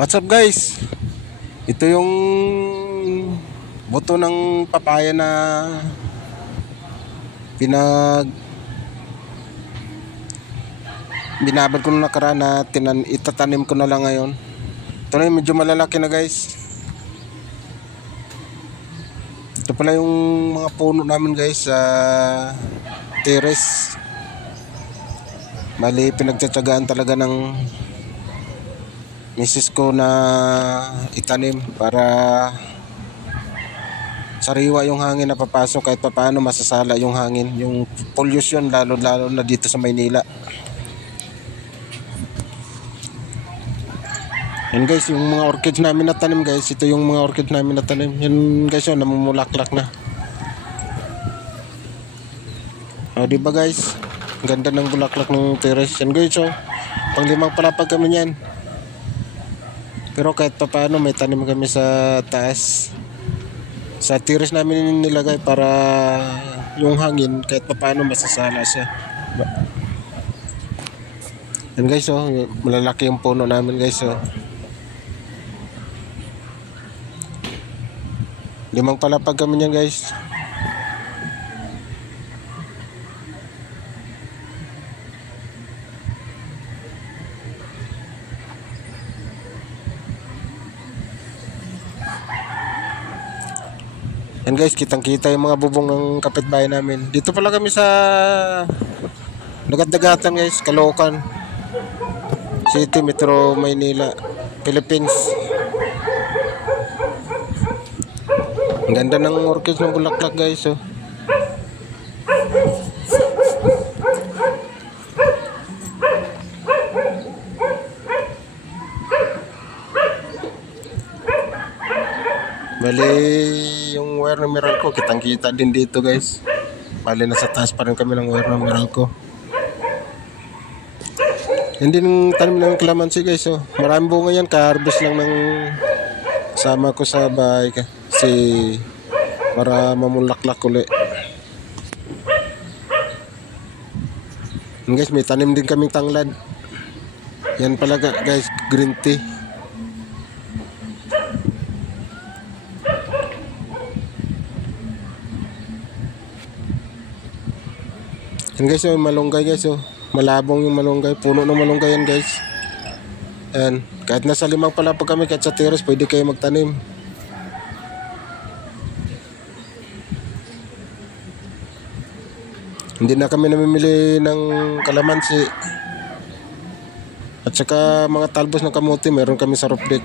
What's up guys? Ito yung buto ng papaya na binabad ko nung nakaraan na itatanim ko na lang ngayon. Ito na yung medyo malalaki na guys. Ito pala yung mga puno namin guys sa terrace. Bali pinagtsatsagaan talaga ng misis ko na itanim para sariwa yung hangin na papasok, kahit papaano masasala yung hangin, yung pollution lalo na dito sa Maynila. Yan guys, yung mga orchids namin na tanim guys, ito yung mga orchids namin na tanim. Yan guys, yun, namumulaklak na. O diba guys, ganda ng bulaklak ng terrace. Yan guys, so pang-5 palapag kami yan. Pero kahit pa paano may tanim kami sa taas. Sa terrace namin nilagay para yung hangin kahit pa paano masasala siya. Yan guys, oh, malalaki yung puno namin guys, oh. 5 palapag kami niyan guys. Yan guys, kitang kita yung mga bubong ng kapitbahay namin. Dito pala kami sa Dagat-Dagatan guys, Caloocan City, Metro Maynila, Philippines. Ang ganda ng orchids ng bulaklak guys, oh. Bali yung wire ng Meralco, kitang kita din dito guys. Bali nasa taas pa rin kami ng wire ng Meralco. Yan din yung tanim ng calamansi guys, oh. Maraming bunga yan, ka-harvest lang ng sama ko sa bahay kasi para mamulaklak uli. Yan guys, may tanim din kaming tanglad. Yan pala guys, green tea. Yan guys, yung malunggay guys, oh. Malabong yung malunggay, puno ng malunggay yan guys. Yan, kahit nasa 5 palapag kami, kahit sa terrace pwede kayo magtanim. Hindi na kami namimili ng kalamansi at saka mga talbos ng kamote, meron kami sa roof deck.